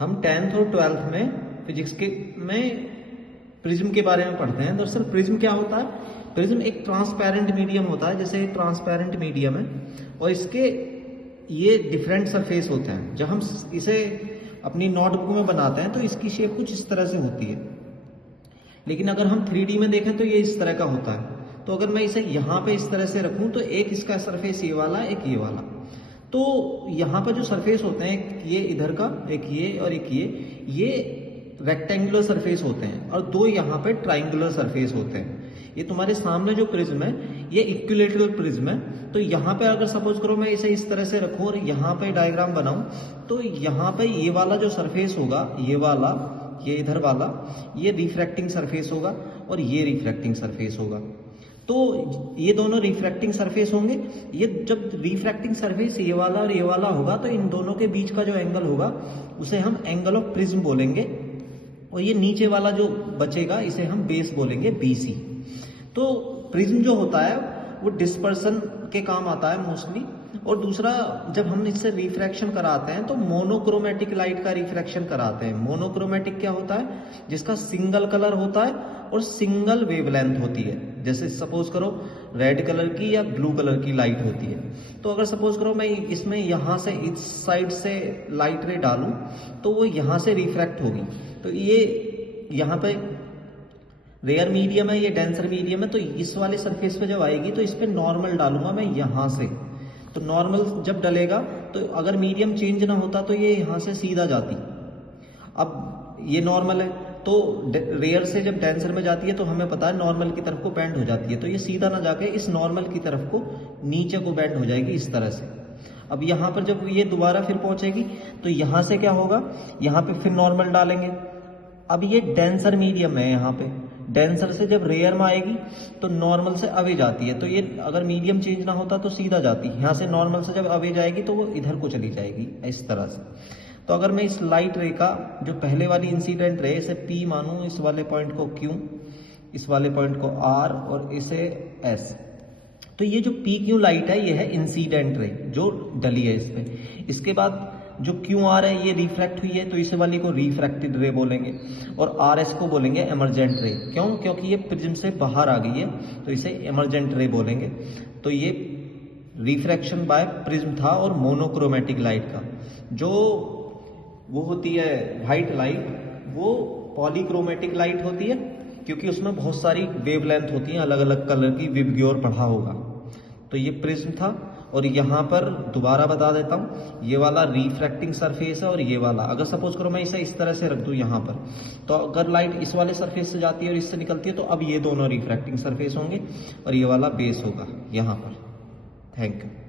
हम 10th और 12th में फिजिक्स के में प्रिज्म के बारे में पढ़ते हैं। दरअसल प्रिज्म क्या होता है? प्रिज्म एक ट्रांसपेरेंट मीडियम होता है, जैसे ट्रांसपेरेंट मीडियम है और इसके ये डिफरेंट सरफेस होते हैं। जब हम इसे अपनी नोटबुक में बनाते हैं तो इसकी शेप कुछ इस तरह से होती है, लेकिन अगर हम 3D में देखें तो ये इस तरह का होता है। तो अगर मैं इसे यहाँ पे इस तरह से रखूं तो एक इसका सरफेस ये वाला, एक ये वाला। तो यहाँ पर जो सरफेस होते हैं, एक ये इधर का, एक ये और एक ये रेक्टेंगुलर सरफेस होते हैं और दो यहाँ पे ट्राइंगुलर सरफेस होते हैं। ये तुम्हारे सामने जो प्रिज्म है ये इक्विलेटरल प्रिज्म है। तो यहाँ पे अगर सपोज करो मैं इसे इस तरह से रखूं और यहाँ पे डायग्राम बनाऊं तो यहाँ पे ये वाला जो सरफेस होगा, ये वाला, ये इधर वाला, ये रिफ्रैक्टिंग सरफेस होगा और ये रिफ्रैक्टिंग सरफेस होगा। तो ये दोनों रिफ्रैक्टिंग सरफेस होंगे। ये जब रिफ्रैक्टिंग सरफेस ये वाला और ये वाला होगा तो इन दोनों के बीच का जो एंगल होगा उसे हम एंगल ऑफ प्रिज्म बोलेंगे और ये नीचे वाला जो बचेगा इसे हम बेस बोलेंगे, BC। तो प्रिज्म जो होता है वो डिस्पर्सन के काम आता है मोस्टली। और दूसरा, जब हम इससे रिफ्रैक्शन कराते हैं तो मोनोक्रोमेटिक लाइट का रिफ्रैक्शन कराते हैं। मोनोक्रोमेटिक क्या होता है? जिसका सिंगल कलर होता है और सिंगल वेवलेंथ होती है। जैसे सपोज करो रेड कलर की या ब्लू कलर की लाइट होती है। तो अगर सपोज करो मैं इसमें यहाँ से इस साइड से लाइट रे डालूं तो वो यहाँ से रिफ्रैक्ट होगी। तो ये यहाँ पे रेयर मीडियम है, ये डेंसर मीडियम है, तो इस वाले सरफेस पे जब आएगी तो इस पे नॉर्मल डालूंगा मैं यहाँ से। तो नॉर्मल जब डलेगा तो अगर मीडियम चेंज ना होता तो ये यहाँ से सीधा जाती। अब ये नॉर्मल है तो रेयर से जब डेंसर में जाती है तो हमें पता है नॉर्मल की तरफ को बेंड हो जाती है। तो ये सीधा ना जाके इस नॉर्मल की तरफ को नीचे को बेंड हो जाएगी इस तरह से। अब यहाँ पर जब ये दोबारा फिर पहुंचेगी तो यहाँ से क्या होगा, यहाँ पे फिर नॉर्मल डालेंगे। अब ये डेंसर मीडियम है, यहाँ पे डेंसर से जब रेयर में आएगी तो नॉर्मल से अवे जाती है। तो ये अगर मीडियम चेंज ना होता तो सीधा जाती। यहाँ से नॉर्मल से जब अवे जाएगी तो वो इधर को चली जाएगी इस तरह से। तो अगर मैं इस लाइट रे का जो पहले वाली इंसिडेंट रे इसे P मानूं, इस वाले पॉइंट को Q, इस वाले पॉइंट को R और इसे S, तो ये जो PQ लाइट है ये है इंसिडेंट रे जो डली है इस पे। इसके बाद जो QR है ये रिफ्रैक्ट हुई है तो इस वाली को रिफ्रैक्टेड रे बोलेंगे और RS को बोलेंगे एमर्जेंट रे। क्यों? क्योंकि ये प्रिज्म से बाहर आ गई है तो इसे एमर्जेंट रे बोलेंगे। तो ये रिफ्रैक्शन बाय प्रिज्म था। और मोनोक्रोमेटिक लाइट का जो वो होती है व्हाइट लाइट, वो पॉलीक्रोमेटिक लाइट होती है क्योंकि उसमें बहुत सारी वेवलेंथ होती हैं अलग अलग कलर की। विबग्योर पढ़ा होगा। तो ये प्रिज्म था। और यहाँ पर दोबारा बता देता हूँ, ये वाला रिफ्रैक्टिंग सरफेस है और ये वाला, अगर सपोज करो मैं इसे इस तरह से रख दूँ यहाँ पर, तो अगर लाइट इस वाले सरफेस से जाती है और इससे निकलती है तो अब ये दोनों रिफ्रैक्टिंग सरफेस होंगे और ये वाला बेस होगा यहाँ पर। Thank you.